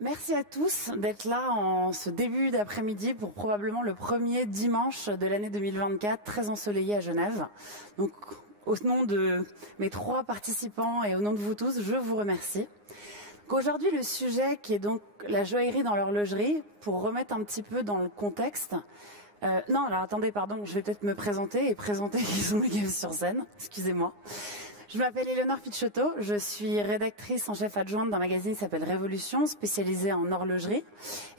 Merci à tous d'être là en ce début d'après-midi pour probablement le premier dimanche de l'année 2024, très ensoleillé à Genève. Donc, au nom de mes 3 participants et au nom de vous tous, je vous remercie. Aujourd'hui, le sujet qui est donc la joaillerie dans l'horlogerie, pour remettre un petit peu dans le contexte. Non, alors attendez, pardon, je vais peut-être me présenter et présenter qui sont les gars sur scène. Excusez-moi. Je m'appelle Éléonore Picciotto, je suis rédactrice en chef adjointe d'un magazine qui s'appelle Révolution, spécialisé en horlogerie.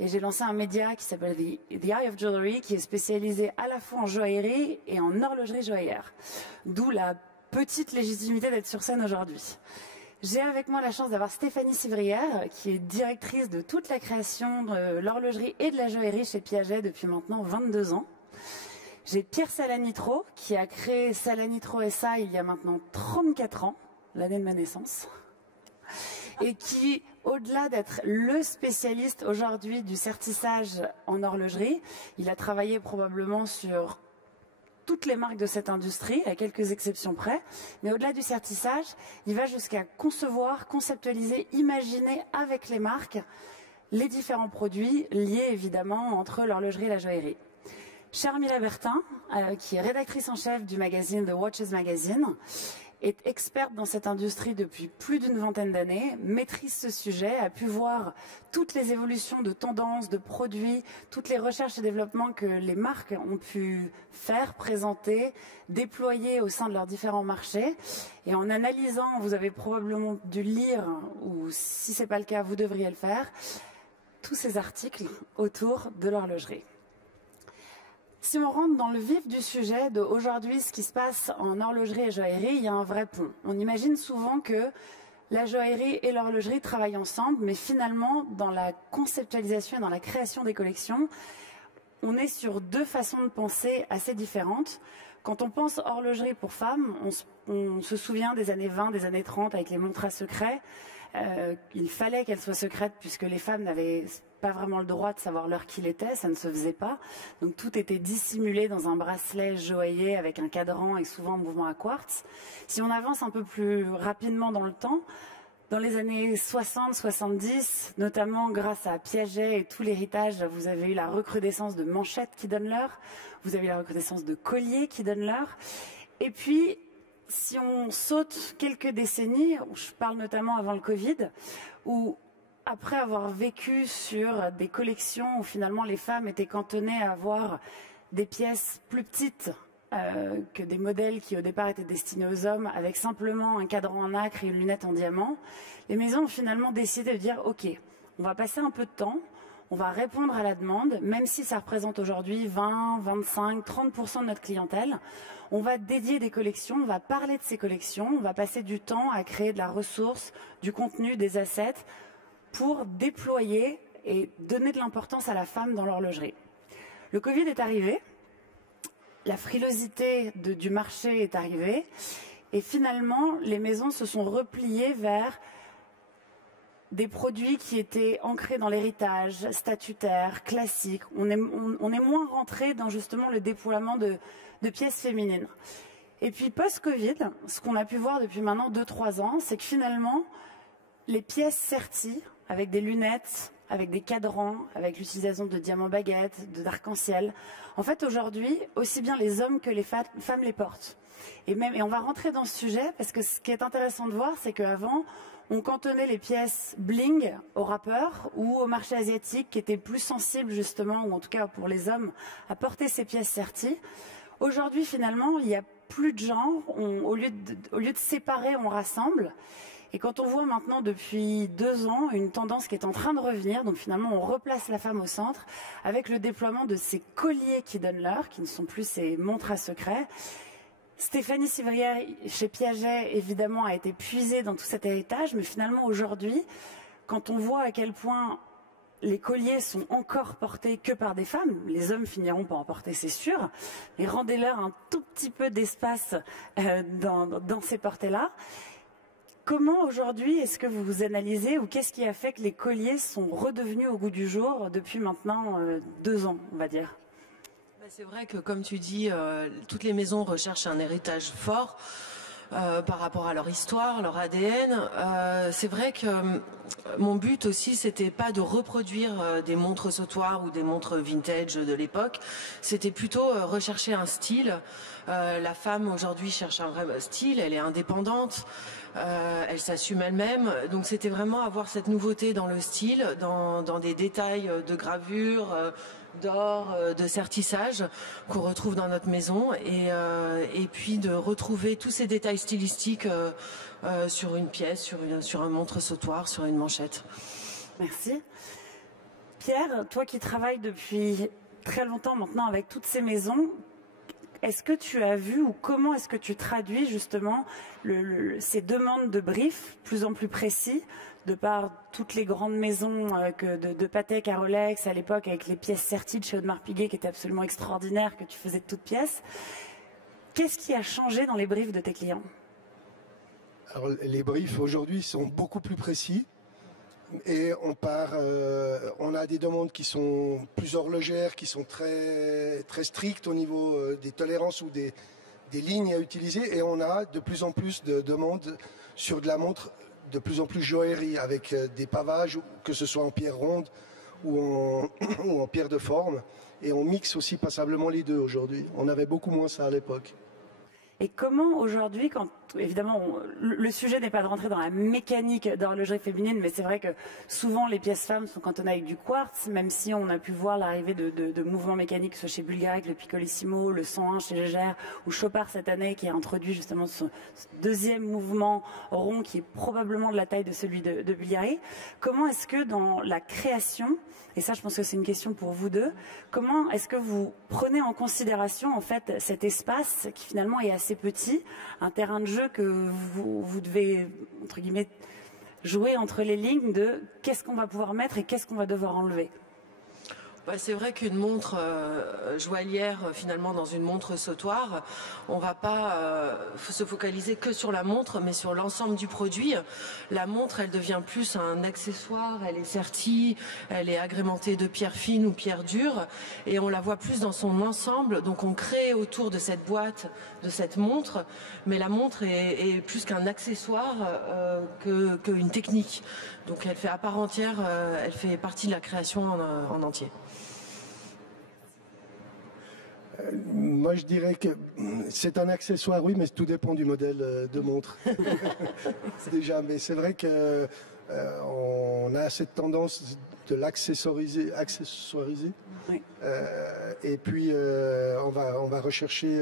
Et j'ai lancé un média qui s'appelle The Eye of Jewelry, qui est spécialisé à la fois en joaillerie et en horlogerie joaillère. D'où la petite légitimité d'être sur scène aujourd'hui. J'ai avec moi la chance d'avoir Stéphanie Civrière, qui est directrice de toute la création de l'horlogerie et de la joaillerie chez Piaget depuis maintenant 22 ans. J'ai Pierre Salanitro, qui a créé Salanitro SA il y a maintenant 34 ans, l'année de ma naissance, et qui, au-delà d'être le spécialiste aujourd'hui du certissage en horlogerie, il a travaillé probablement sur toutes les marques de cette industrie, à quelques exceptions près, mais au-delà du certissage, il va jusqu'à concevoir, conceptualiser, imaginer avec les marques les différents produits liés évidemment entre l'horlogerie et la joaillerie. Charmila Bertin, qui est rédactrice en chef du magazine The Watches Magazine, est experte dans cette industrie depuis plus d'une vingtaine d'années, maîtrise ce sujet, a pu voir toutes les évolutions de tendances, de produits, toutes les recherches et développements que les marques ont pu faire, présenter, déployer au sein de leurs différents marchés. Et en analysant, vous avez probablement dû lire, ou si ce n'est pas le cas, vous devriez le faire, tous ces articles autour de l'horlogerie. Si on rentre dans le vif du sujet d'aujourd'hui, ce qui se passe en horlogerie et joaillerie, il y a un vrai pont. On imagine souvent que la joaillerie et l'horlogerie travaillent ensemble, mais finalement, dans la conceptualisation et dans la création des collections, on est sur 2 façons de penser assez différentes. Quand on pense horlogerie pour femmes, on se souvient des années 20, des années 30 avec les montres à secret. Il fallait qu'elles soient secrètes puisque les femmes n'avaient pas vraiment le droit de savoir l'heure qu'il était, ça ne se faisait pas. Donc tout était dissimulé dans un bracelet joaillé avec un cadran et souvent en mouvement à quartz. Si on avance un peu plus rapidement dans le temps, dans les années 60-70, notamment grâce à Piaget et tout l'héritage, vous avez eu la recrudescence de manchettes qui donnent l'heure, vous avez eu la recrudescence de colliers qui donnent l'heure. Et puis, si on saute quelques décennies, je parle notamment avant le Covid, où après avoir vécu sur des collections où finalement les femmes étaient cantonnées à avoir des pièces plus petites que des modèles qui au départ étaient destinés aux hommes, avec simplement un cadran en nacre et une lunette en diamant, les maisons ont finalement décidé de dire ok, on va passer un peu de temps, on va répondre à la demande, même si ça représente aujourd'hui 20, 25, 30% de notre clientèle. On va dédier des collections, on va parler de ces collections, on va passer du temps à créer de la ressource, du contenu, des assets, pour déployer et donner de l'importance à la femme dans l'horlogerie. Le Covid est arrivé, la frilosité du marché est arrivée, et finalement, les maisons se sont repliées vers des produits qui étaient ancrés dans l'héritage, statutaire, classique. On est moins rentré dans justement le déploiement de pièces féminines. Et puis post-Covid, ce qu'on a pu voir depuis maintenant 2-3 ans, c'est que finalement, les pièces serties, avec des lunettes, avec des cadrans, avec l'utilisation de diamants baguettes, d'arc-en-ciel. En fait, aujourd'hui, aussi bien les hommes que les femmes les portent. Et on va rentrer dans ce sujet parce que ce qui est intéressant de voir, c'est qu'avant, on cantonnait les pièces bling aux rappeurs ou au marché asiatique qui était plus sensible justement, ou en tout cas pour les hommes, à porter ces pièces serties. Aujourd'hui, finalement, il n'y a plus de genre. Au lieu de séparer, on rassemble. Et quand on voit maintenant depuis 2 ans une tendance qui est en train de revenir, donc finalement on replace la femme au centre avec le déploiement de ces colliers qui donnent l'heure, qui ne sont plus ces montres à secret. Stéphanie Civrière chez Piaget évidemment a été puisée dans tout cet héritage, mais finalement aujourd'hui, quand on voit à quel point les colliers sont encore portés que par des femmes, les hommes finiront par en porter, c'est sûr, mais rendez-leur un tout petit peu d'espace dans ces portées-là. Comment aujourd'hui est-ce que vous analysez ou qu'est-ce qui a fait que les colliers sont redevenus au goût du jour depuis maintenant 2 ans, on va dire? C'est vrai que comme tu dis, toutes les maisons recherchent un héritage fort. par rapport à leur histoire, leur ADN. C'est vrai que mon but aussi, c'était pas de reproduire des montres sautoirs ou des montres vintage de l'époque. C'était plutôt rechercher un style. La femme aujourd'hui cherche un vrai style, elle est indépendante, elle s'assume elle-même. Donc c'était vraiment avoir cette nouveauté dans le style, dans des détails de gravure, d'or, de sertissage qu'on retrouve dans notre maison, et puis de retrouver tous ces détails stylistiques sur une pièce, sur un montre sautoir, sur une manchette. Merci. Pierre, toi qui travailles depuis très longtemps maintenant avec toutes ces maisons, est-ce que tu as vu ou comment est-ce que tu traduis justement ces demandes de briefs plus en plus précis de par toutes les grandes maisons de Patek à Rolex à l'époque avec les pièces serties de chez Audemars Piguet qui étaient absolument extraordinaires, que tu faisais de toutes pièces. Qu'est-ce qui a changé dans les briefs de tes clients? Alors, les briefs aujourd'hui sont beaucoup plus précis. Et on a des demandes qui sont plus horlogères, qui sont très, très strictes au niveau des tolérances ou des lignes à utiliser. Et on a de plus en plus de demandes sur de la montre de plus en plus joaillerie, avec des pavages, que ce soit en pierre ronde ou en pierre de forme. Et on mixe aussi passablement les deux aujourd'hui. On avait beaucoup moins ça à l'époque. Et comment aujourd'hui, quand évidemment le sujet n'est pas de rentrer dans la mécanique d'horlogerie féminine, mais c'est vrai que souvent les pièces femmes sont cantonnées avec du quartz, même si on a pu voir l'arrivée de mouvements mécaniques, soit chez Bulgaric, le Piccolissimo, le 101 chez Gégère, ou Chopard cette année qui a introduit justement ce deuxième mouvement rond qui est probablement de la taille de celui de Bulgari. Comment est-ce que dans la création, et ça je pense que c'est une question pour vous deux, comment est-ce que vous prenez en considération en fait cet espace qui finalement est assez petit, un terrain de jeu que vous devez, entre guillemets, jouer entre les lignes de qu'est-ce qu'on va pouvoir mettre et qu'est-ce qu'on va devoir enlever? C'est vrai qu'une montre joaillière, finalement, dans une montre sautoir, on va pas se focaliser que sur la montre, mais sur l'ensemble du produit. La montre, elle devient plus un accessoire, elle est sertie, elle est agrémentée de pierres fines ou pierres dures, et on la voit plus dans son ensemble. Donc on crée autour de cette boîte, de cette montre, mais la montre est plus qu'un accessoire qu'une technique. Donc elle fait à part entière, elle fait partie de la création en entier. Moi, je dirais que c'est un accessoire, oui, mais tout dépend du modèle de montre. Déjà, mais c'est vrai que on a cette tendance de l'accessoiriser. Oui. Et puis, on va rechercher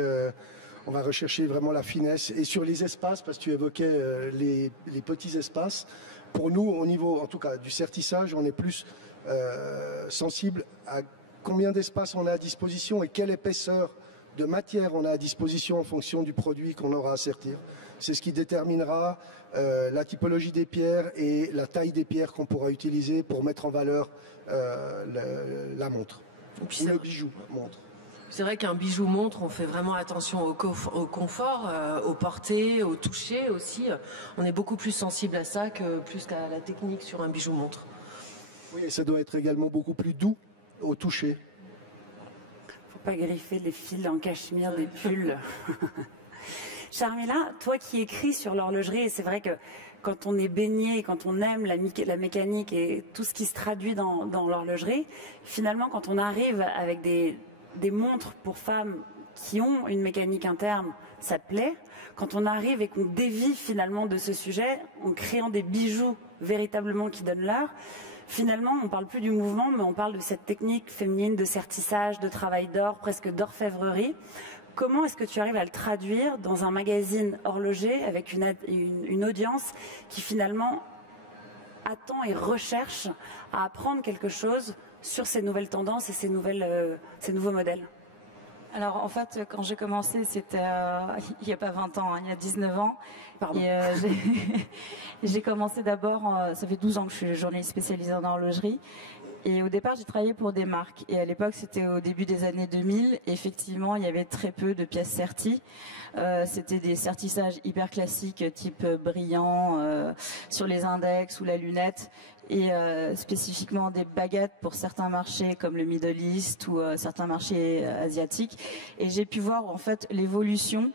vraiment la finesse. Et sur les espaces, parce que tu évoquais les petits espaces, pour nous, au niveau, en tout cas, du sertissage, on est plus sensible à combien d'espace on a à disposition et quelle épaisseur de matière on a à disposition en fonction du produit qu'on aura à sertir. C'est ce qui déterminera la typologie des pierres et la taille des pierres qu'on pourra utiliser pour mettre en valeur la montre. Et puis le bijou montre. C'est vrai qu'un bijou montre, on fait vraiment attention au confort, au porté, au toucher aussi. On est beaucoup plus sensible à ça que plus qu'à la technique sur un bijou montre. Oui, et ça doit être également beaucoup plus doux au toucher. Faut pas griffer les fils en cachemire des pulls. Charmila, toi qui écris sur l'horlogerie, et c'est vrai que quand on est baigné, quand on aime la mécanique et tout ce qui se traduit dans l'horlogerie, finalement quand on arrive avec des montres pour femmes qui ont une mécanique interne, ça te plaît. Quand on arrive et qu'on dévie finalement de ce sujet, en créant des bijoux véritablement qui donnent l'heure, finalement, on ne parle plus du mouvement, mais on parle de cette technique féminine de sertissage, de travail d'or, presque d'orfèvrerie. Comment est-ce que tu arrives à le traduire dans un magazine horloger avec une audience qui finalement attend et recherche à apprendre quelque chose sur ces nouvelles tendances et ces nouveaux modèles? Alors en fait, quand j'ai commencé, c'était il n'y a pas 20 ans, hein, il y a 19 ans. Pardon. Et j'ai commencé d'abord, ça fait 12 ans que je suis journaliste spécialisée en horlogerie. Et au départ, j'ai travaillé pour des marques. Et à l'époque, c'était au début des années 2000. Effectivement, il y avait très peu de pièces serties. C'était des sertissages hyper classiques, type brillant, sur les index ou la lunette. Et spécifiquement des baguettes pour certains marchés comme le Middle East ou certains marchés asiatiques. Et j'ai pu voir en fait l'évolution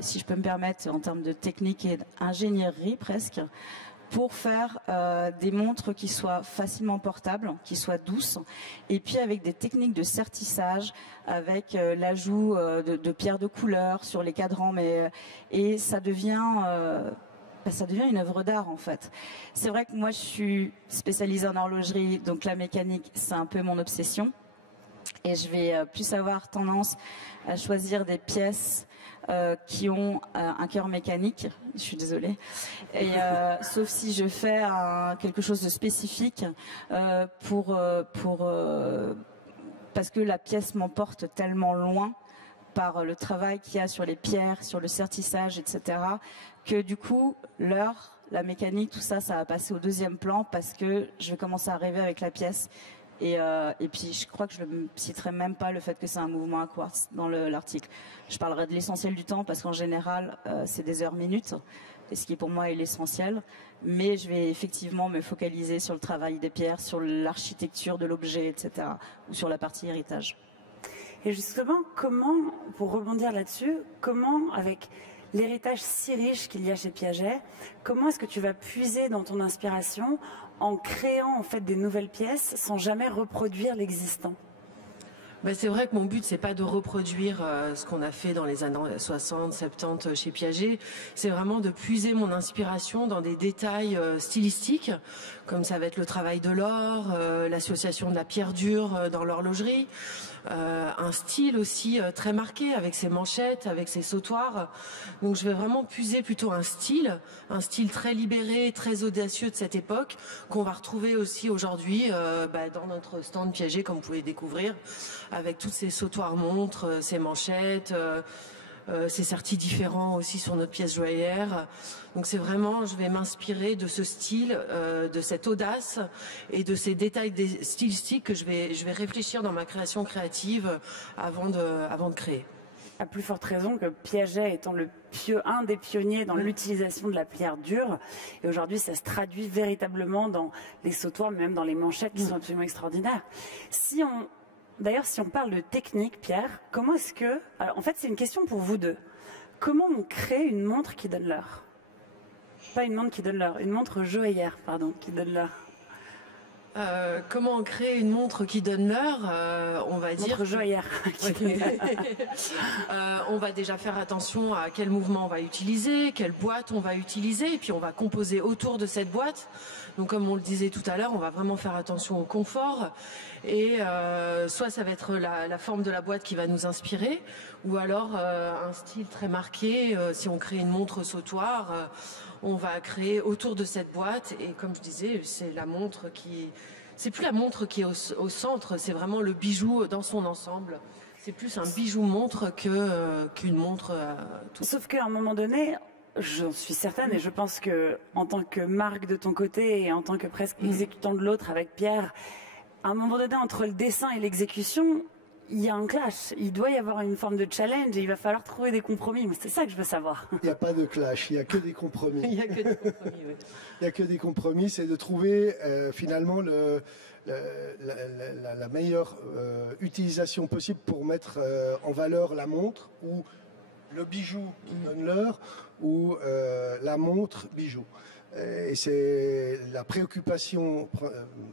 si je peux me permettre, en termes de technique et d'ingénierie presque, pour faire des montres qui soient facilement portables, qui soient douces, et puis avec des techniques de sertissage, avec l'ajout de pierres de couleur sur les cadrans, et ça devient une œuvre d'art en fait. C'est vrai que moi je suis spécialisée en horlogerie, donc la mécanique c'est un peu mon obsession, et je vais plus avoir tendance à choisir des pièces qui ont un cœur mécanique, je suis désolée, et sauf si je fais quelque chose de spécifique parce que la pièce m'emporte tellement loin par le travail qu'il y a sur les pierres, sur le sertissage, etc., que du coup l'heure, la mécanique, tout ça, ça va passer au deuxième plan parce que je vais commencer à rêver avec la pièce. Et puis je crois que je ne citerai même pas le fait que c'est un mouvement à quartz dans l'article. Je parlerai de l'essentiel du temps parce qu'en général c'est des heures-minutes, et ce qui pour moi est l'essentiel. Mais je vais effectivement me focaliser sur le travail des pierres, sur l'architecture de l'objet, etc. ou sur la partie héritage. Et justement, comment, pour rebondir là-dessus, comment avec l'héritage si riche qu'il y a chez Piaget, comment est-ce que tu vas puiser dans ton inspiration en créant en fait des nouvelles pièces sans jamais reproduire l'existant? C'est vrai que mon but, c'est pas de reproduire ce qu'on a fait dans les années 60, 70 chez Piaget. C'est vraiment de puiser mon inspiration dans des détails stylistiques, comme ça va être le travail de l'or, l'association de la pierre dure dans l'horlogerie, un style aussi très marqué avec ses manchettes, avec ses sautoirs. Donc je vais vraiment puiser plutôt un style très libéré, très audacieux de cette époque, qu'on va retrouver aussi aujourd'hui dans notre stand Piaget, comme vous pouvez découvrir, avec toutes ces sautoirs montres, ces manchettes, ces sertis différents aussi sur notre pièce joaillère. Donc c'est vraiment, je vais m'inspirer de ce style, de cette audace et de ces détails stylistiques que je vais réfléchir dans ma création créative avant de créer. À plus forte raison que Piaget étant un des pionniers dans l'utilisation de la pierre dure. Et aujourd'hui, ça se traduit véritablement dans les sautoirs, mais même dans les manchettes qui sont absolument extraordinaires. D'ailleurs, si on parle de technique, Pierre, comment est-ce que... Alors, en fait, c'est une question pour vous deux. Comment on crée une montre qui donne l'heure? Pas une montre qui donne l'heure, une montre joaillère, pardon, qui donne l'heure. Comment on crée une montre qui donne l'heure? On va dire... Montre joaillère. On va déjà faire attention à quel mouvement on va utiliser, quelle boîte on va utiliser, et puis on va composer autour de cette boîte. Donc comme on le disait tout à l'heure, on va vraiment faire attention au confort. Et soit ça va être la forme de la boîte qui va nous inspirer, ou alors un style très marqué. Si on crée une montre sautoir, on va créer autour de cette boîte. Et comme je disais, c'est la montre c'est plus la montre qui est au centre, c'est vraiment le bijou dans son ensemble. C'est plus un bijou montre qu'une montre. Sauf qu'à un moment donné, j'en suis certaine, et je pense que en tant que Marc de ton côté et en tant que presque exécutant de l'autre avec Pierre, à un moment donné, entre le dessin et l'exécution, il y a un clash. Il doit y avoir une forme de challenge et il va falloir trouver des compromis. C'est ça que je veux savoir. Il n'y a pas de clash, il n'y a que des compromis. Il n'y a que des compromis, oui. Il n'y a que des compromis, c'est de trouver finalement la meilleure utilisation possible pour mettre en valeur la montre ou le bijou qui donne l'heure ou la montre bijou. Et c'est la préoccupation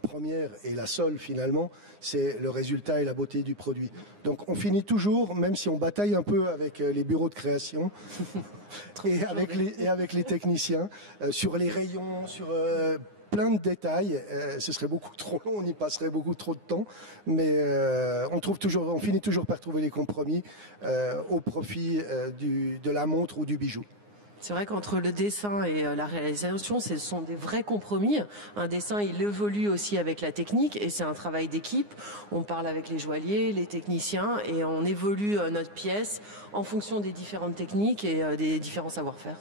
première et la seule finalement, c'est le résultat et la beauté du produit. Donc on finit toujours, même si on bataille un peu avec les bureaux de création et avec les techniciens, sur les rayons, sur plein de détails. Ce serait beaucoup trop long, on y passerait beaucoup trop de temps, mais on finit toujours par trouver les compromis au profit de la montre ou du bijou. C'est vrai qu'entre le dessin et la réalisation, ce sont des vrais compromis. Un dessin, il évolue aussi avec la technique et c'est un travail d'équipe. On parle avec les joailliers, les techniciens et on évolue notre pièce en fonction des différentes techniques et des différents savoir-faire.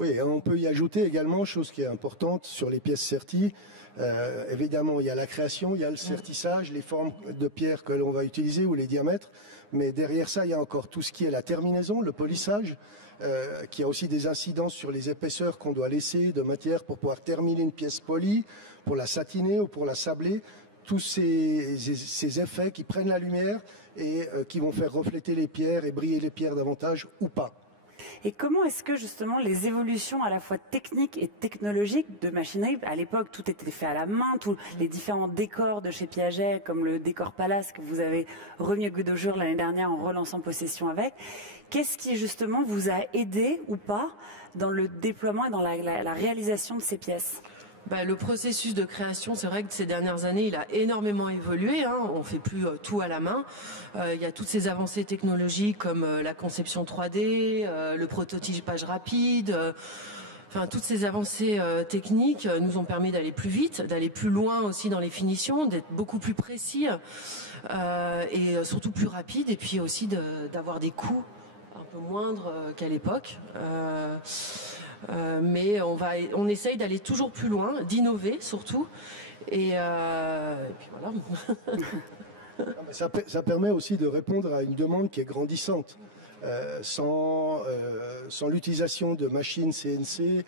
Oui, on peut y ajouter également, chose qui est importante, sur les pièces serties. Évidemment, il y a la création, il y a le sertissage, les formes de pierre que l'on va utiliser ou les diamètres. Mais derrière ça, il y a encore tout ce qui est la terminaison, le polissage, qui a aussi des incidences sur les épaisseurs qu'on doit laisser de matière pour pouvoir terminer une pièce polie, pour la satiner ou pour la sabler. Tous ces effets qui prennent la lumière et qui vont faire refléter les pierres et briller les pierres davantage ou pas. Et comment est-ce que justement les évolutions à la fois techniques et technologiques de machinerie, à l'époque tout était fait à la main, tous les différents décors de chez Piaget, comme le décor Palace que vous avez remis au goût du jour l'année dernière en relançant Possession avec, qu'est-ce qui justement vous a aidé ou pas dans le déploiement et dans la réalisation de ces pièces ? Le processus de création, c'est vrai que ces dernières années, il a énormément évolué. On fait plus tout à la main. Il y a toutes ces avancées technologiques comme la conception 3D, le prototypage rapide. Toutes ces avancées techniques nous ont permis d'aller plus vite, d'aller plus loin aussi dans les finitions, d'être beaucoup plus précis et surtout plus rapide. Et puis aussi d'avoir des coûts un peu moindres qu'à l'époque. Mais on essaye d'aller toujours plus loin, d'innover surtout, et puis voilà. Ça permet aussi de répondre à une demande qui est grandissante. Sans l'utilisation de machines CNC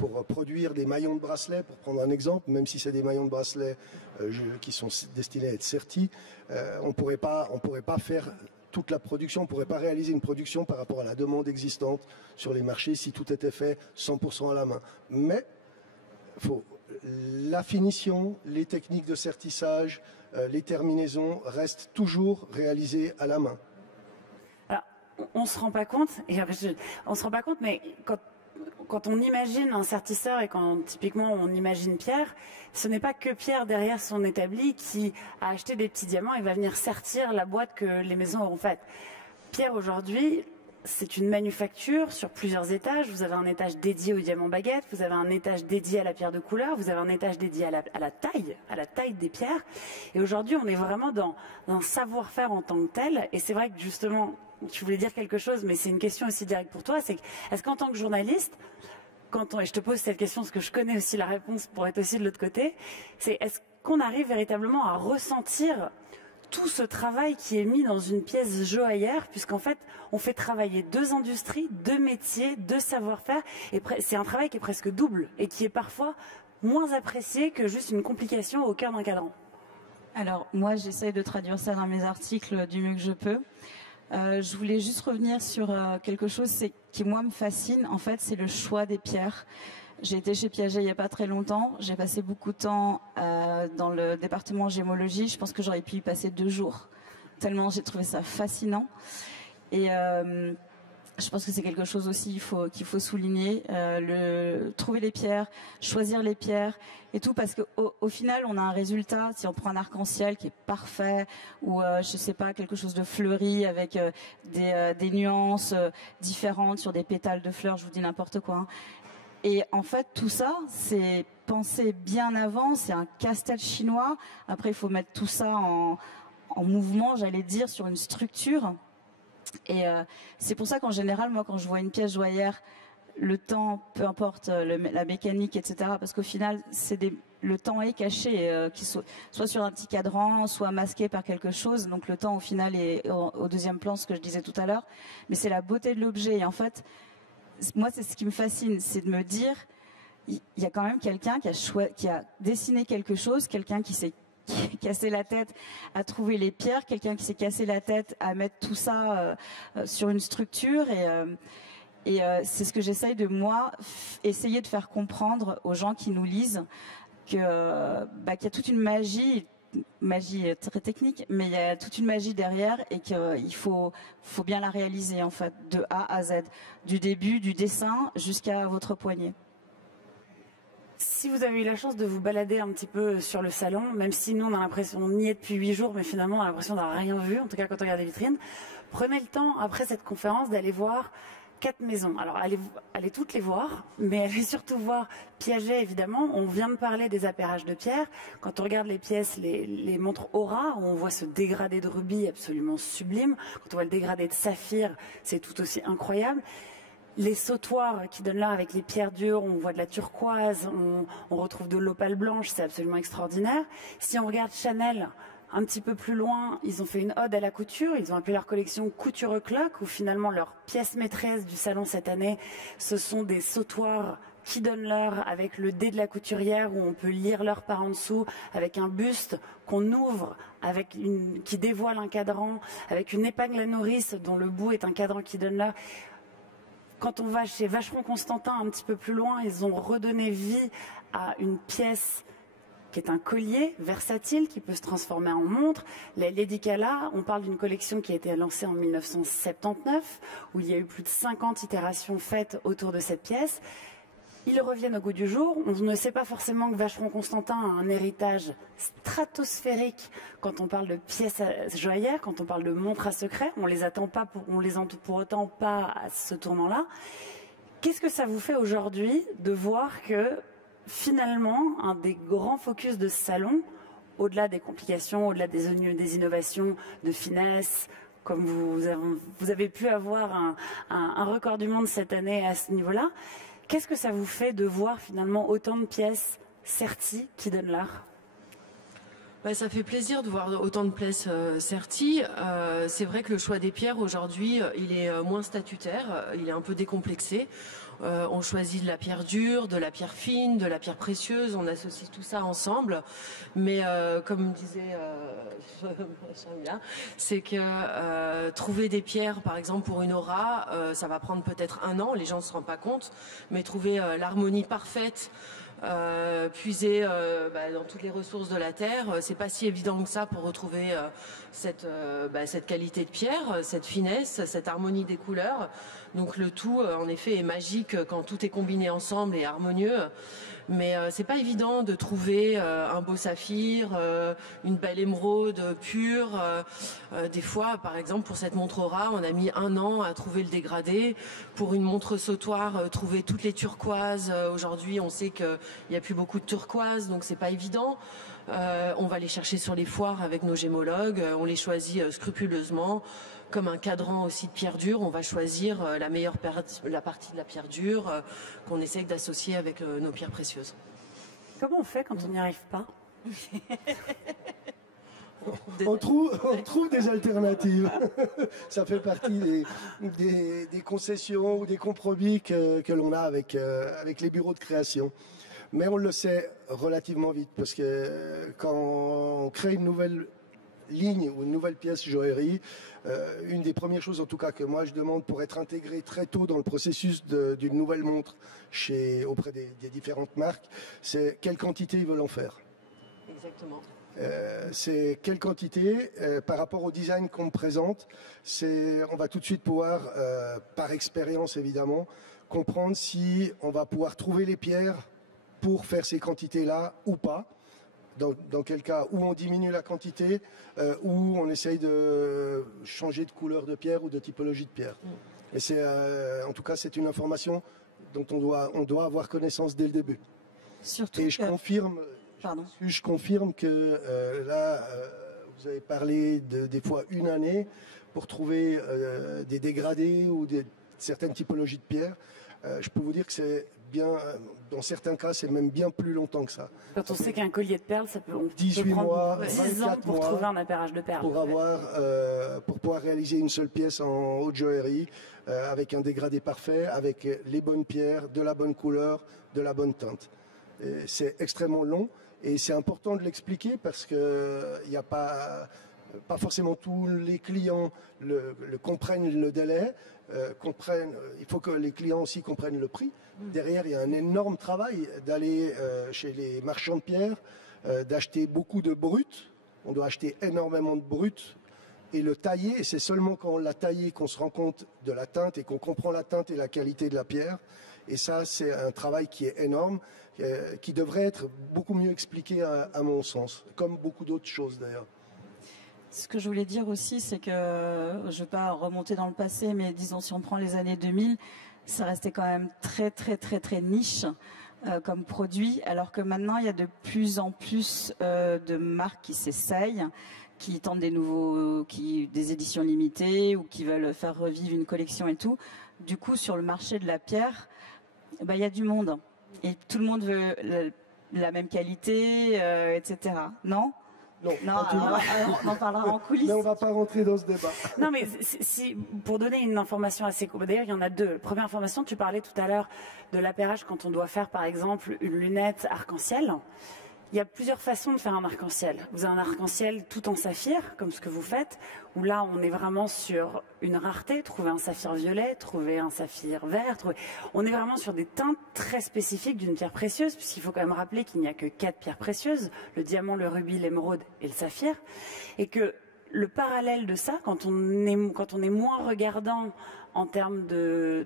pour produire des maillons de bracelet, pour prendre un exemple, même si c'est des maillons de bracelet qui sont destinés à être sertis, on pourrait pas faire toute la production, on ne pourrait pas réaliser une production par rapport à la demande existante sur les marchés si tout était fait 100% à la main. Mais la finition, les techniques de sertissage, les terminaisons restent toujours réalisées à la main. Alors, on se rend pas compte, mais quand on imagine un sertisseur et quand typiquement on imagine Pierre, ce n'est pas que Pierre derrière son établi qui a acheté des petits diamants et va venir sertir la boîte que les maisons auront faite. Pierre aujourd'hui, c'est une manufacture sur plusieurs étages. Vous avez un étage dédié aux diamants baguettes, vous avez un étage dédié à la pierre de couleur, vous avez un étage dédié à la taille des pierres. Et aujourd'hui, on est vraiment dans un savoir-faire en tant que tel. Et c'est vrai que justement, tu voulais dire quelque chose, mais c'est une question aussi directe pour toi. C'est est-ce qu'en tant que journaliste, et je te pose cette question parce que je connais aussi la réponse pour être aussi de l'autre côté, c'est est-ce qu'on arrive véritablement à ressentir tout ce travail qui est mis dans une pièce joaillère, puisqu'en fait, on fait travailler deux industries, deux métiers, deux savoir-faire, et c'est un travail qui est presque double, et qui est parfois moins apprécié que juste une complication au cœur d'un cadran. Alors, moi, j'essaye de traduire ça dans mes articles du mieux que je peux. Je voulais juste revenir sur quelque chose qui, moi, me fascine. En fait, c'est le choix des pierres. J'ai été chez Piaget il n'y a pas très longtemps. J'ai passé beaucoup de temps dans le département gémologie. Je pense que j'aurais pu y passer 2 jours. Tellement j'ai trouvé ça fascinant. Et je pense que c'est quelque chose aussi qu'il faut souligner. Trouver les pierres, choisir les pierres et tout. Parce qu'au final, on a un résultat. Si on prend un arc-en-ciel qui est parfait ou, je sais pas, quelque chose de fleuri avec des nuances différentes sur des pétales de fleurs, je vous dis n'importe quoi. Hein. Et en fait, tout ça, c'est pensé bien avant, c'est un casse-tête chinois. Après, il faut mettre tout ça en mouvement, j'allais dire, sur une structure. Et c'est pour ça qu'en général, moi, quand je vois une pièce joaillère, le temps, peu importe la mécanique, etc., parce qu'au final, le temps est caché, soit sur un petit cadran, soit masqué par quelque chose. Donc le temps, au final, est au deuxième plan, ce que je disais tout à l'heure. Mais c'est la beauté de l'objet. Et en fait, moi, c'est ce qui me fascine, c'est de me dire, il y a quand même quelqu'un qui a dessiné quelque chose, quelqu'un qui s'est cassé la tête à trouver les pierres, quelqu'un qui s'est cassé la tête à mettre tout ça sur une structure. Et c'est ce que j'essaye de, moi, essayer de faire comprendre aux gens qui nous lisent, qu'il y a toute une magie très technique, mais il y a toute une magie derrière et qu'il faut bien la réaliser en fait, de A à Z, du début, du dessin jusqu'à votre poignet. Si vous avez eu la chance de vous balader un petit peu sur le salon, même si nous on a l'impression, on y est depuis 8 jours, mais finalement on a l'impression d'avoir rien vu, en tout cas quand on regarde les vitrines, prenez le temps après cette conférence d'aller voir 4 maisons. Alors allez toutes les voir, mais allez surtout voir Piaget évidemment. On vient de parler des appairages de pierre. Quand on regarde les pièces, les montres Aura, où on voit ce dégradé de rubis absolument sublime. Quand on voit le dégradé de saphir, c'est tout aussi incroyable. Les sautoirs qui donnent l'heure avec les pierres dures, on voit de la turquoise, on retrouve de l'opale blanche, c'est absolument extraordinaire. Si on regarde Chanel, un petit peu plus loin, ils ont fait une ode à la couture. Ils ont appelé leur collection Couture O'Clock, où finalement leur pièce maîtresse du salon cette année, ce sont des sautoirs qui donnent l'heure avec le dé de la couturière, où on peut lire l'heure par en dessous, avec un buste qu'on ouvre, qui dévoile un cadran, avec une épingle à nourrice dont le bout est un cadran qui donne l'heure. Quand on va chez Vacheron Constantin un petit peu plus loin, ils ont redonné vie à une pièce qui est un collier versatile qui peut se transformer en montre. Les Lady Kala, on parle d'une collection qui a été lancée en 1979, où il y a eu plus de 50 itérations faites autour de cette pièce. Ils reviennent au goût du jour. On ne sait pas forcément que Vacheron Constantin a un héritage stratosphérique quand on parle de pièces joaillères, quand on parle de montres à secret. On les entend pour autant pas à ce tournant-là. Qu'est-ce que ça vous fait aujourd'hui de voir que finalement, un des grands focus de ce salon, au-delà des complications, au-delà des innovations de finesse, comme vous avez pu avoir un record du monde cette année à ce niveau-là, qu'est-ce que ça vous fait de voir finalement autant de pièces serties qui donnent l'art ? Ça fait plaisir de voir autant de pièces serties. C'est vrai que le choix des pierres aujourd'hui, il est moins statutaire, il est un peu décomplexé. On choisit de la pierre dure, de la pierre fine, de la pierre précieuse, on associe tout ça ensemble. Mais comme disait Chamila, c'est que trouver des pierres, par exemple pour une aura, ça va prendre peut-être 1 an, les gens ne se rendent pas compte, mais trouver l'harmonie parfaite, puiser dans toutes les ressources de la terre, c'est pas si évident que ça pour retrouver cette qualité de pierre, cette finesse, cette harmonie des couleurs. Donc le tout, en effet, est magique quand tout est combiné ensemble et harmonieux. Mais c'est pas évident de trouver un beau saphir, une belle émeraude pure. Des fois, par exemple, pour cette montre Aura, on a mis 1 an à trouver le dégradé. Pour une montre sautoir, trouver toutes les turquoises. Aujourd'hui, on sait qu'il n'y a plus beaucoup de turquoises, donc c'est pas évident. On va les chercher sur les foires avec nos gémologues. On les choisit scrupuleusement. Comme un cadran aussi de pierre dure, on va choisir la partie de la pierre dure qu'on essaye d'associer avec nos pierres précieuses. Comment on fait quand on n'y arrive pas ? On trouve des alternatives. Ça fait partie des concessions ou des compromis que l'on a avec les bureaux de création. Mais on le sait relativement vite parce que quand on crée une nouvelle ligne ou une nouvelle pièce joaillerie, une des premières choses en tout cas que moi je demande pour être intégré très tôt dans le processus d'une nouvelle montre auprès des différentes marques, c'est quelle quantité ils veulent en faire. Exactement. C'est quelle quantité par rapport au design qu'on me présente. On va tout de suite pouvoir, par expérience évidemment, comprendre si on va pouvoir trouver les pierres pour faire ces quantités-là ou pas. Dans quel cas, où on diminue la quantité, où on essaye de changer de couleur de pierre ou de typologie de pierre. Et en tout cas, c'est une information dont on doit avoir connaissance dès le début. Surtout et je confirme que là, vous avez parlé des fois 1 année pour trouver des dégradés ou certaines typologies de pierre. Je peux vous dire que c'est bien, dans certains cas, c'est même bien plus longtemps que ça. Quand on sait qu'un collier de perles, ça peut 18 mois, 10 ans pour trouver un appairage de perles. Pour pouvoir réaliser une seule pièce en haute joaillerie, avec un dégradé parfait, avec les bonnes pierres, de la bonne couleur, de la bonne teinte. C'est extrêmement long et c'est important de l'expliquer parce que il n'y a pas forcément tous les clients comprennent le délai. Il faut que les clients aussi comprennent le prix. Derrière, il y a un énorme travail d'aller chez les marchands de pierre, d'acheter beaucoup de brut. On doit acheter énormément de brut et le tailler. Et c'est seulement quand on l'a taillé qu'on se rend compte de la teinte et qu'on comprend la teinte et la qualité de la pierre. Et ça, c'est un travail qui est énorme, qui devrait être beaucoup mieux expliqué à mon sens, comme beaucoup d'autres choses d'ailleurs. Ce que je voulais dire aussi, c'est que je ne vais pas remonter dans le passé, mais disons si on prend les années 2000, ça restait quand même très très très très niche comme produit, alors que maintenant il y a de plus en plus de marques qui s'essayent, qui tentent des éditions limitées ou qui veulent faire revivre une collection et tout. Du coup, sur le marché de la pierre, il y a du monde et tout le monde veut la même qualité, etc. Non ? Non, on en parlera en coulisses. Mais on ne va pas rentrer dans ce débat. Non, mais pour donner une information assez courte, d'ailleurs, il y en a deux. Première information, tu parlais tout à l'heure de l'appairage quand on doit faire, par exemple, une lunette arc-en-ciel. il y a plusieurs façons de faire un arc-en-ciel. Vous avez un arc-en-ciel tout en saphir, comme ce que vous faites, où là, on est vraiment sur une rareté. Trouver un saphir violet, trouver un saphir vert. On est vraiment sur des teintes très spécifiques d'une pierre précieuse, puisqu'il faut quand même rappeler qu'il n'y a que 4 pierres précieuses, le diamant, le rubis, l'émeraude et le saphir. Et que le parallèle de ça, quand on est moins regardant en termes on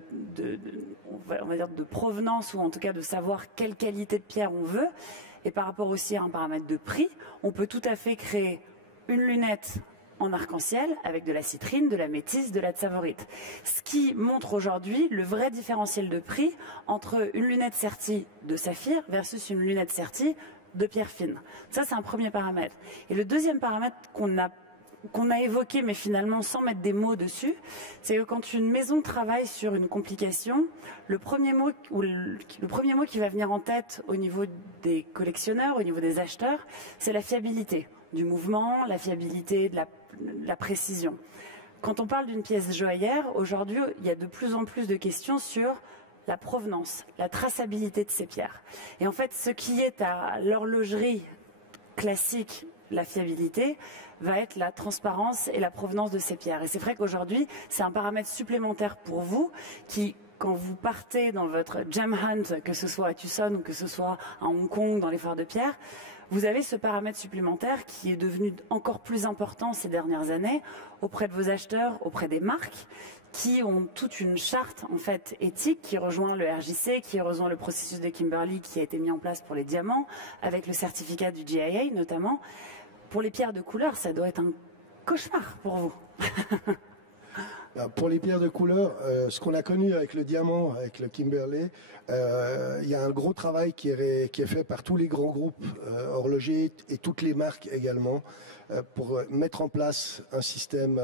va dire de provenance, ou en tout cas de savoir quelle qualité de pierre on veut, et par rapport aussi à un paramètre de prix, on peut tout à fait créer une lunette en arc-en-ciel avec de la citrine, de la métisse, de la tsavorite. Ce qui montre aujourd'hui le vrai différentiel de prix entre une lunette sertie de saphir versus une lunette sertie de pierre fine. Ça, c'est un premier paramètre. Et le deuxième paramètre qu'on a évoqué, mais finalement sans mettre des mots dessus, c'est que quand une maison travaille sur une complication, le premier mot qui va venir en tête au niveau des collectionneurs, au niveau des acheteurs, c'est la fiabilité du mouvement, la fiabilité de la précision. Quand on parle d'une pièce joaillère, aujourd'hui, il y a de plus en plus de questions sur la provenance, la traçabilité de ces pierres. Et en fait, ce qui est à l'horlogerie classique, la fiabilité, va être la transparence et la provenance de ces pierres. Et c'est vrai qu'aujourd'hui, c'est un paramètre supplémentaire pour vous qui, quand vous partez dans votre gem hunt, que ce soit à Tucson ou que ce soit à Hong Kong, dans les foires de pierre, vous avez ce paramètre supplémentaire qui est devenu encore plus important ces dernières années auprès de vos acheteurs, auprès des marques, qui ont toute une charte en fait éthique qui rejoint le RJC, qui rejoint le processus de Kimberley qui a été mis en place pour les diamants, avec le certificat du GIA notamment. Pour les pierres de couleur, ça doit être un cauchemar pour vous. Pour les pierres de couleur, ce qu'on a connu avec le diamant, avec le Kimberley, il y a un gros travail qui est fait par tous les grands groupes horlogers et toutes les marques également pour mettre en place un système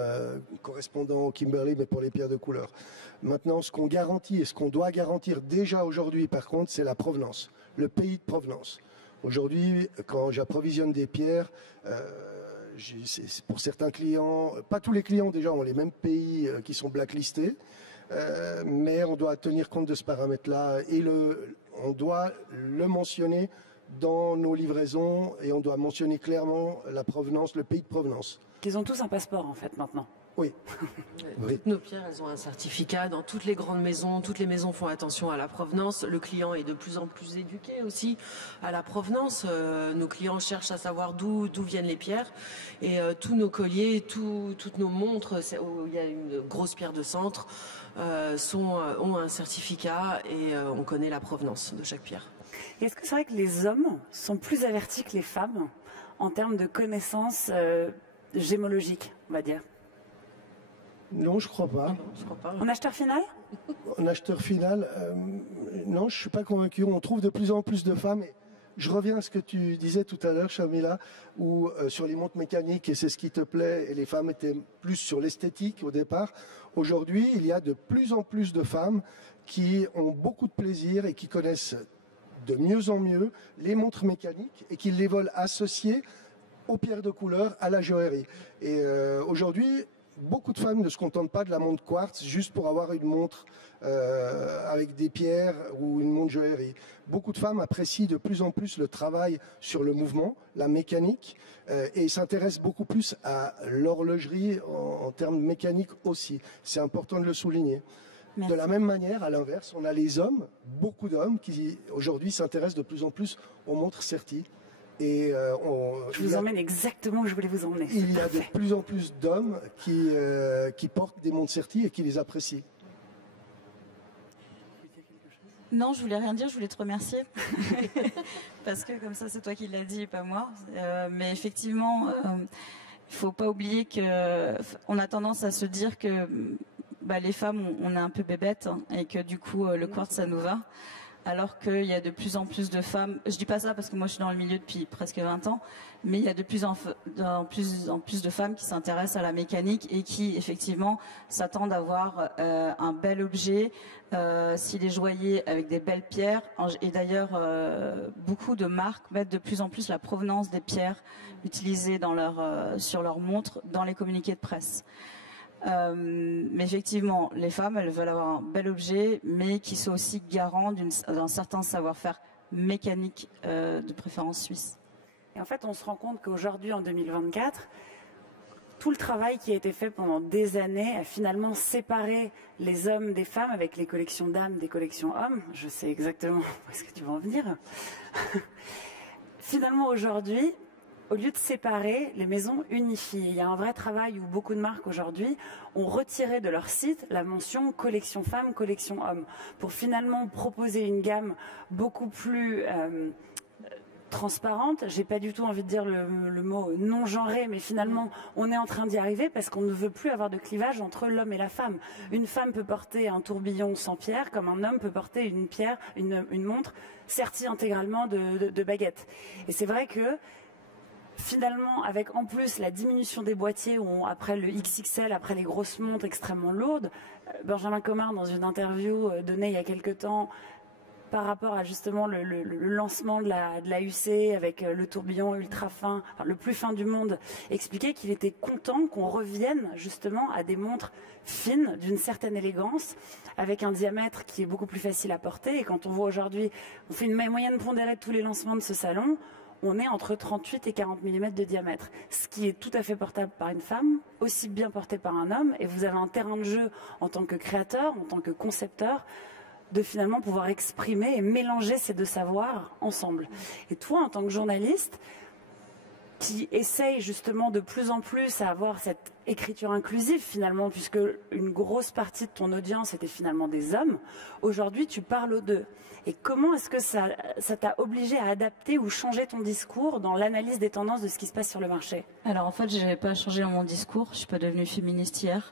correspondant au Kimberley, mais pour les pierres de couleur. Maintenant, ce qu'on garantit et ce qu'on doit garantir déjà aujourd'hui, par contre, c'est la provenance, le pays de provenance. Aujourd'hui, quand j'approvisionne des pierres, pour certains clients, pas tous les clients déjà ont les mêmes pays qui sont blacklistés, mais on doit tenir compte de ce paramètre-là et on doit le mentionner dans nos livraisons et on doit mentionner clairement la provenance, le pays de provenance. Ils ont tous un passeport en fait maintenant. Oui. Toutes nos pierres, elles ont un certificat. Dans toutes les grandes maisons, toutes les maisons font attention à la provenance. Le client est de plus en plus éduqué aussi à la provenance. Nos clients cherchent à savoir d'où viennent les pierres. Et tous nos colliers, toutes nos montres, où il y a une grosse pierre de centre, ont un certificat et on connaît la provenance de chaque pierre. Est-ce que c'est vrai que les hommes sont plus avertis que les femmes en termes de connaissances gémologiques, on va dire? Non, je crois pas. En acheteur final? En acheteur final, non, je suis pas convaincu. On trouve de plus en plus de femmes. Et je reviens à ce que tu disais tout à l'heure, Shamila, où sur les montres mécaniques, et c'est ce qui te plaît, et les femmes étaient plus sur l'esthétique au départ. Aujourd'hui, il y a de plus en plus de femmes qui ont beaucoup de plaisir et qui connaissent de mieux en mieux les montres mécaniques et qui les veulent associer aux pierres de couleur, à la joaillerie. Et aujourd'hui, beaucoup de femmes ne se contentent pas de la montre quartz juste pour avoir une montre avec des pierres ou une montre joaillerie. Beaucoup de femmes apprécient de plus en plus le travail sur le mouvement, la mécanique, et s'intéressent beaucoup plus à l'horlogerie en termes mécaniques aussi. C'est important de le souligner. Merci. De la même manière, à l'inverse, on a les hommes, beaucoup d'hommes qui aujourd'hui s'intéressent de plus en plus aux montres Certi. Et je vous emmène exactement où je voulais vous emmener. Il y a de plus en plus d'hommes qui portent des montres Certi et qui les apprécient. Non, je voulais rien dire, je voulais te remercier. Parce que comme ça, c'est toi qui l'as dit et pas moi. Mais effectivement, il faut pas oublier qu'on a tendance à se dire que les femmes, on est un peu bébêtes hein, et que du coup, le quartz, ça nous va. Alors qu'il y a de plus en plus de femmes, je dis pas ça parce que moi je suis dans le milieu depuis presque 20 ans, mais il y a de plus en plus de femmes qui s'intéressent à la mécanique et qui effectivement s'attendent à avoir un bel objet, s'il est joaillé avec des belles pierres. Et d'ailleurs, beaucoup de marques mettent de plus en plus la provenance des pierres utilisées sur leurs montres dans les communiqués de presse. Mais effectivement, les femmes, elles veulent avoir un bel objet, mais qui soit aussi garant d'un certain savoir-faire mécanique, de préférence suisse. Et en fait, on se rend compte qu'aujourd'hui, en 2024, tout le travail qui a été fait pendant des années a finalement séparé les hommes des femmes avec les collections dames des collections hommes. Je sais exactement où est-ce que tu vas en venir. Finalement, aujourd'hui, au lieu de séparer, les maisons unifient. Il y a un vrai travail où beaucoup de marques aujourd'hui ont retiré de leur site la mention collection femmes, collection hommes, pour finalement proposer une gamme beaucoup plus transparente. J'ai pas du tout envie de dire le mot non genré, mais finalement on est en train d'y arriver parce qu'on ne veut plus avoir de clivage entre l'homme et la femme. Une femme peut porter un tourbillon sans pierre, comme un homme peut porter une montre sertie intégralement de baguettes. Et c'est vrai que finalement, avec en plus la diminution des boîtiers, après le XXL, après les grosses montres extrêmement lourdes, Benjamin Comard, dans une interview donnée il y a quelque temps, par rapport à justement le lancement de la UC avec le tourbillon ultra fin, enfin, le plus fin du monde, expliquait qu'il était content qu'on revienne justement à des montres fines, d'une certaine élégance, avec un diamètre qui est beaucoup plus facile à porter. Et quand on voit aujourd'hui, on fait une moyenne pondérée de tous les lancements de ce salon, on est entre 38 et 40 mm de diamètre, ce qui est tout à fait portable par une femme, aussi bien porté par un homme, et vous avez un terrain de jeu en tant que créateur, en tant que concepteur, de finalement pouvoir exprimer et mélanger ces deux savoirs ensemble. Et toi, en tant que journaliste, qui essaye justement de plus en plus à avoir cette écriture inclusive finalement, puisque une grosse partie de ton audience était finalement des hommes, aujourd'hui tu parles aux deux. Et comment est-ce que ça t'a obligé à adapter ou changer ton discours dans l'analyse des tendances de ce qui se passe sur le marché? Alors en fait, je n'avais pas changé mon discours, je suis pas devenue féministe hier.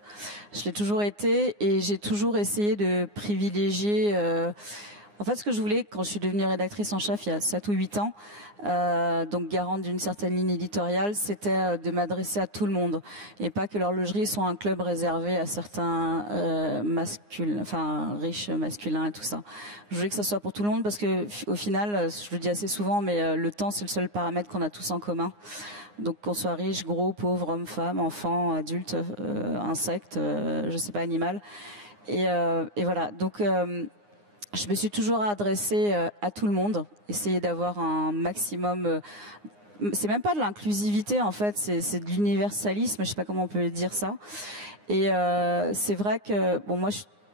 Je l'ai toujours été et j'ai toujours essayé de privilégier... En fait, ce que je voulais quand je suis devenue rédactrice en chef il y a 7 ou 8 ans, donc garante d'une certaine ligne éditoriale, c'était de m'adresser à tout le monde et pas que l'horlogerie soit un club réservé à certains riches masculins et tout ça. Je voulais que ça soit pour tout le monde parce que au final, je le dis assez souvent, mais le temps c'est le seul paramètre qu'on a tous en commun. Donc qu'on soit riche, gros, pauvre, homme, femme, enfant, adulte, insecte, je sais pas, animal. Et voilà. Donc je me suis toujours adressée à tout le monde, essayer d'avoir un maximum. C'est même pas de l'inclusivité en fait, c'est de l'universalisme. Je sais pas comment on peut dire ça. Et c'est vrai que bon, moi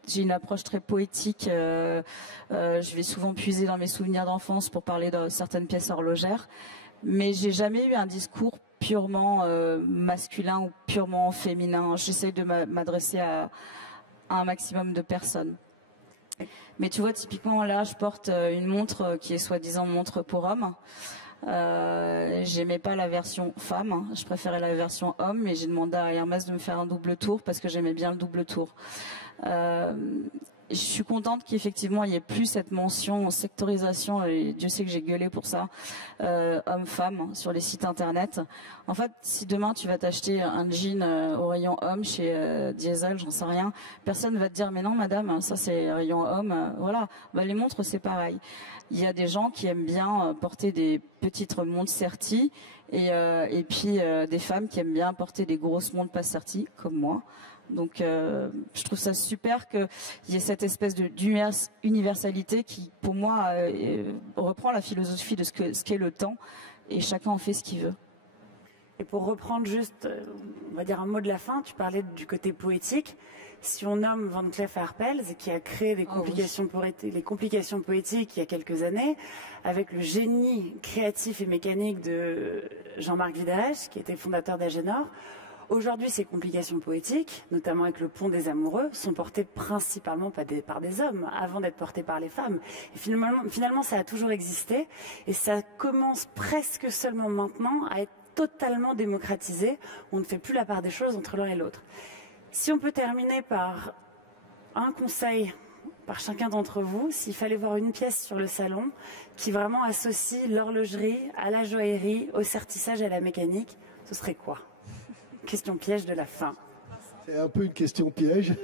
j'ai une approche très poétique. Je vais souvent puiser dans mes souvenirs d'enfance pour parler de certaines pièces horlogères, mais j'ai jamais eu un discours purement masculin ou purement féminin. J'essaie de m'adresser à un maximum de personnes. Mais tu vois, typiquement là, je porte une montre qui est soi-disant montre pour homme. J'aimais pas la version femme, je préférais la version homme, mais j'ai demandé à Hermès de me faire un double tour parce que j'aimais bien le double tour. Je suis contente qu'effectivement il n'y ait plus cette mention en sectorisation, et Dieu sait que j'ai gueulé pour ça, homme-femme sur les sites internet. En fait, si demain tu vas t'acheter un jean au rayon homme chez Diesel, j'en sais rien, personne va te dire mais non madame, ça c'est rayon homme, voilà. Bah, les montres c'est pareil. Il y a des gens qui aiment bien porter des petites montres serties et puis des femmes qui aiment bien porter des grosses montres pas serties comme moi. Donc je trouve ça super qu'il y ait cette espèce d'universalité qui, pour moi, reprend la philosophie de ce qu'est le temps et chacun en fait ce qu'il veut. Et pour reprendre juste, on va dire un mot de la fin, tu parlais du côté poétique. Si on nomme Van Cleef Arpels, qui a créé les complications poétiques il y a quelques années, avec le génie créatif et mécanique de Jean-Marc Viderech, qui était fondateur d'Agénor, aujourd'hui, ces complications poétiques, notamment avec le Pont des Amoureux, sont portées principalement par des hommes, avant d'être portées par les femmes. Et finalement, ça a toujours existé, et ça commence presque seulement maintenant à être totalement démocratisé. On ne fait plus la part des choses entre l'un et l'autre. Si on peut terminer par un conseil par chacun d'entre vous, s'il fallait voir une pièce sur le salon qui vraiment associe l'horlogerie à la joaillerie, au sertissage et à la mécanique, ce serait quoi ? Question piège de la fin. C'est un peu une question piège.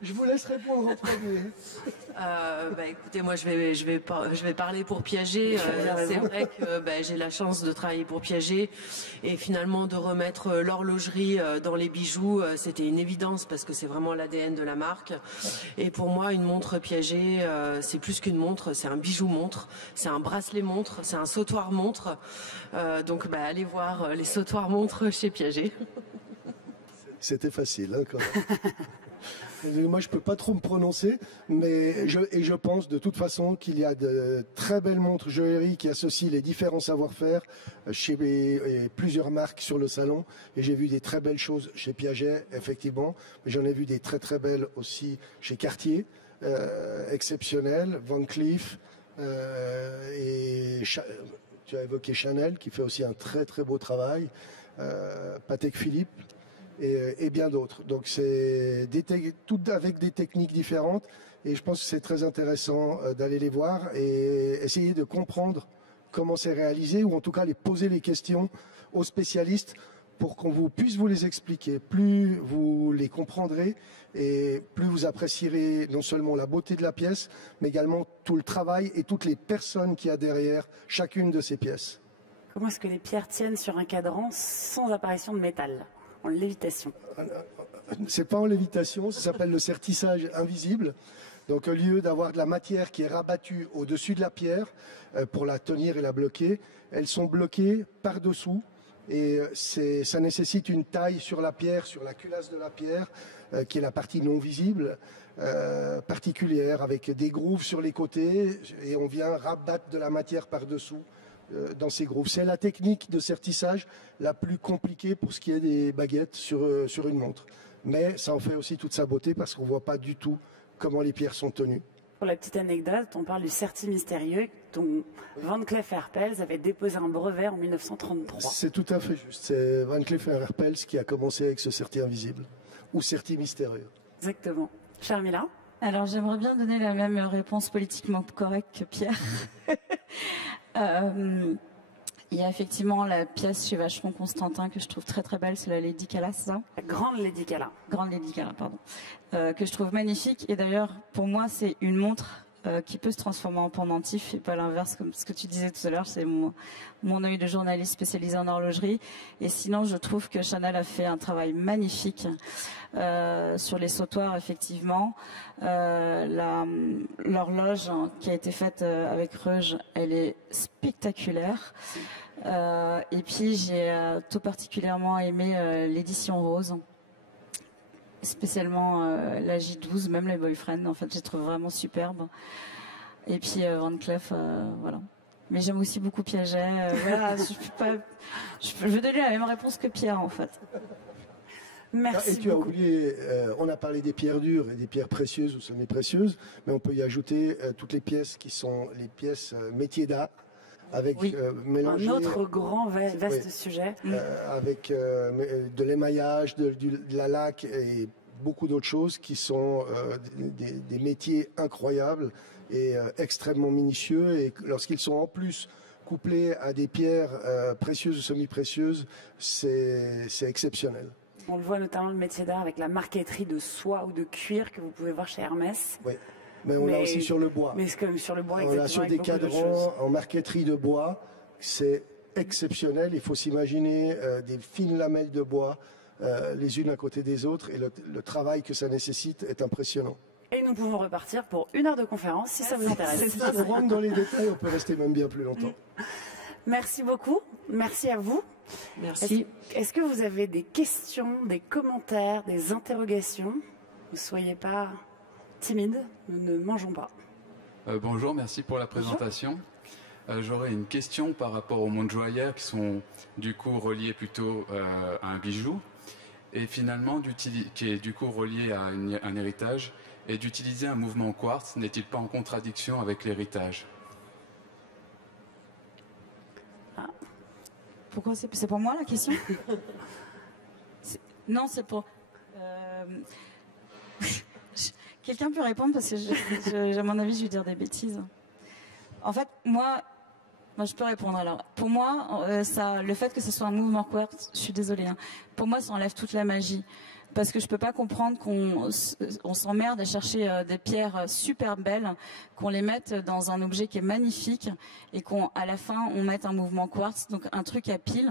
Je vous laisse répondre en premier. Écoutez, moi je vais parler pour Piaget. C'est vrai que j'ai la chance de travailler pour Piaget et finalement de remettre l'horlogerie dans les bijoux, c'était une évidence parce que c'est vraiment l'ADN de la marque. Et pour moi, une montre Piaget, c'est plus qu'une montre, c'est un bijou montre, c'est un bracelet montre, c'est un sautoir montre. Donc allez voir les sautoirs montres chez Piaget. C'était facile, hein, quand même. Moi, je peux pas trop me prononcer, mais je pense de toute façon qu'il y a de très belles montres joaillerie qui associent les différents savoir-faire chez plusieurs marques sur le salon. Et j'ai vu des très belles choses chez Piaget, effectivement, mais j'en ai vu des très très belles aussi chez Cartier, exceptionnelles, Van Cleef, et tu as évoqué Chanel qui fait aussi un très très beau travail, Patek Philippe. Et bien d'autres. Donc c'est tout avec des techniques différentes et je pense que c'est très intéressant d'aller les voir et essayer de comprendre comment c'est réalisé ou en tout cas les poser les questions aux spécialistes pour qu'on puisse vous les expliquer. Plus vous les comprendrez et plus vous apprécierez non seulement la beauté de la pièce mais également tout le travail et toutes les personnes qu'il y a derrière chacune de ces pièces. Comment est-ce que les pierres tiennent sur un cadran sans apparition de métal ? En lévitation. C'est pas en lévitation, ça s'appelle le sertissage invisible. Donc au lieu d'avoir de la matière qui est rabattue au-dessus de la pierre pour la tenir et la bloquer, elles sont bloquées par-dessous et ça nécessite une taille sur la pierre, sur la culasse de la pierre, qui est la partie non visible, particulière, avec des grooves sur les côtés et on vient rabattre de la matière par-dessous. Dans ces grooves. C'est la technique de sertissage la plus compliquée pour ce qui est des baguettes sur une montre. Mais ça en fait aussi toute sa beauté parce qu'on ne voit pas du tout comment les pierres sont tenues. Pour la petite anecdote, on parle du certi mystérieux dont Van Cleef & Arpels avait déposé un brevet en 1933. C'est tout à fait juste. C'est Van Cleef & Arpels qui a commencé avec ce certi invisible ou certi mystérieux. Exactement. Charmila ? Alors j'aimerais bien donner la même réponse politiquement correcte que Pierre. Il y a effectivement la pièce chez Vacheron Constantin que je trouve très très belle, c'est la Lady Cala, c'est ça ? La grande Lady Cala. Grande Lady Cala, pardon. Que je trouve magnifique et d'ailleurs pour moi c'est une montre qui peut se transformer en pendentif et pas l'inverse comme ce que tu disais tout à l'heure, c'est mon œil de journaliste spécialisé en horlogerie. Et sinon je trouve que Chanel a fait un travail magnifique sur les sautoirs effectivement. L'horloge qui a été faite avec Reuge, elle est spectaculaire. Et puis j'ai tout particulièrement aimé l'édition rose. Spécialement la J12, même les Boyfriend, en fait, je les trouve vraiment superbes. Et puis Van Cleef, voilà. Mais j'aime aussi beaucoup Piaget. Voilà, je veux donner la même réponse que Pierre, en fait. Merci. Et tu as oublié, on a parlé des pierres dures et des pierres précieuses ou semi-précieuses, mais on peut y ajouter toutes les pièces qui sont les pièces métiers d'art. Avec un autre grand vaste sujet. Avec de l'émaillage, de la laque et beaucoup d'autres choses qui sont des métiers incroyables et extrêmement minutieux. Et lorsqu'ils sont en plus couplés à des pierres précieuses ou semi-précieuses, c'est exceptionnel. On le voit notamment le métier d'art avec la marqueterie de soie ou de cuir que vous pouvez voir chez Hermès. Oui. Mais on l'a aussi sur le bois. Mais c'est comme sur le bois, on l'a sur des cadrans en marqueterie de bois. C'est exceptionnel. Il faut s'imaginer des fines lamelles de bois les unes à côté des autres. Et le travail que ça nécessite est impressionnant. Et nous pouvons repartir pour 1 heure de conférence si ça vous intéresse. Si on rentre dans les détails, on peut rester même bien plus longtemps. Merci beaucoup. Merci à vous. Merci. Est-ce que vous avez des questions, des commentaires, des interrogations ? Ne soyez pas timide, nous ne mangeons pas. Bonjour, merci pour la présentation. J'aurais une question par rapport aux montres joaillères qui sont du coup reliées plutôt à un bijou et finalement qui est du coup relié à un héritage et d'utiliser un mouvement quartz n'est-il pas en contradiction avec l'héritage ? Pourquoi c'est pour moi la question ? Non, c'est pour... Quelqu'un peut répondre parce que à mon avis je vais dire des bêtises. En fait, moi je peux répondre alors. Pour moi, le fait que ce soit un mouvement quartz, je suis désolée, hein, pour moi ça enlève toute la magie. parce que je peux pas comprendre qu'on s'emmerde à chercher des pierres super belles, qu'on les mette dans un objet qui est magnifique et qu'à la fin on mette un mouvement quartz, donc un truc à pile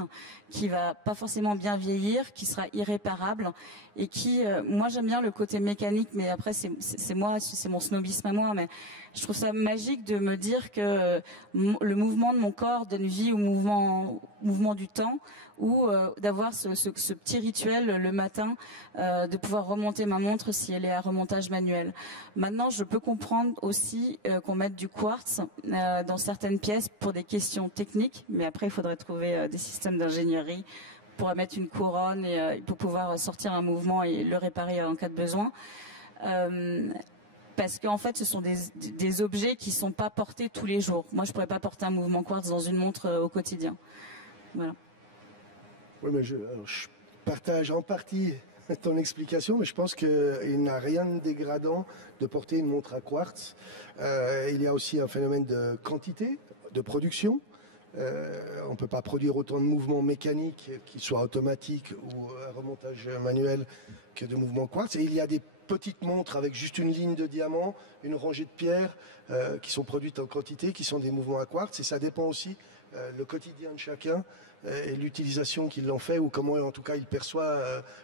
qui va pas forcément bien vieillir, qui sera irréparable et qui, moi j'aime bien le côté mécanique, mais après c'est moi, c'est mon snobisme à moi, mais je trouve ça magique de me dire que le mouvement de mon corps donne vie au mouvement du temps, ou d'avoir ce petit rituel le matin, de pouvoir remonter ma montre si elle est à remontage manuel. Maintenant, je peux comprendre aussi qu'on mette du quartz dans certaines pièces pour des questions techniques, mais après il faudrait trouver des systèmes d'ingénierie pour mettre une couronne et pour pouvoir sortir un mouvement et le réparer en cas de besoin. Parce qu'en fait, ce sont des objets qui sont pas portés tous les jours. Moi, je pourrais pas porter un mouvement quartz dans une montre au quotidien. Voilà. Oui, mais je partage en partie ton explication, mais je pense qu'il n'a rien de dégradant de porter une montre à quartz. Il y a aussi un phénomène de quantité, de production. On ne peut pas produire autant de mouvements mécaniques, qu'ils soient automatiques ou à remontage manuel, que de mouvements quartz. Et il y a des petites montres avec juste une ligne de diamants, une rangée de pierres qui sont produites en quantité, qui sont des mouvements à quartz. Et ça dépend aussi le quotidien de chacun et l'utilisation qu'il en fait, ou comment en tout cas il perçoit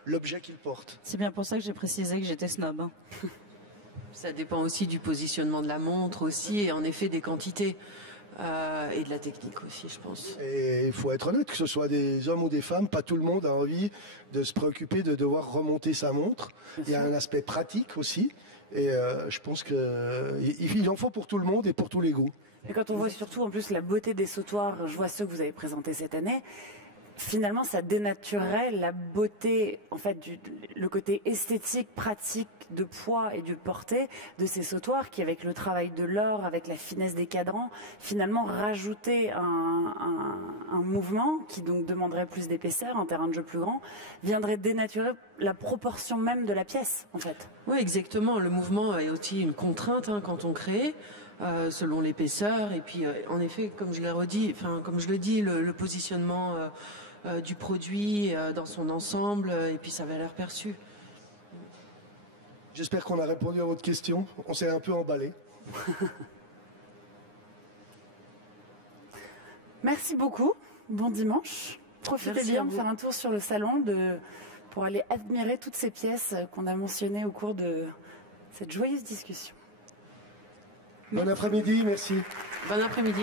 l'objet qu'il porte. C'est bien pour ça que j'ai précisé que j'étais snob. Hein. Ça dépend aussi du positionnement de la montre aussi, et en effet des quantités. Et de la technique aussi, je pense. Et il faut être honnête, que ce soit des hommes ou des femmes, pas tout le monde a envie de se préoccuper de devoir remonter sa montre. Il y a un aspect pratique aussi, et je pense qu'il en faut pour tout le monde et pour tous les goûts. Et quand on voit surtout en plus la beauté des sautoirs, je vois ceux que vous avez présentés cette année, finalement ça dénaturerait la beauté, en fait, le côté esthétique, pratique, de poids et de portée de ces sautoirs qui, avec le travail de l'or, avec la finesse des cadrans, finalement rajouter un mouvement qui donc demanderait plus d'épaisseur, un terrain de jeu plus grand, viendrait dénaturer la proportion même de la pièce, en fait. Oui, exactement. Le mouvement est aussi une contrainte quand on crée. Selon l'épaisseur, et puis en effet, comme je l'ai redit, comme je le dis, le positionnement du produit dans son ensemble, et puis sa valeur perçue. J'espère qu'on a répondu à votre question. On s'est un peu emballé. Merci beaucoup. Bon dimanche. Profitez bien de faire un tour sur le salon pour aller admirer toutes ces pièces qu'on a mentionnées au cours de cette joyeuse discussion. Bon après-midi, merci. Bon après-midi.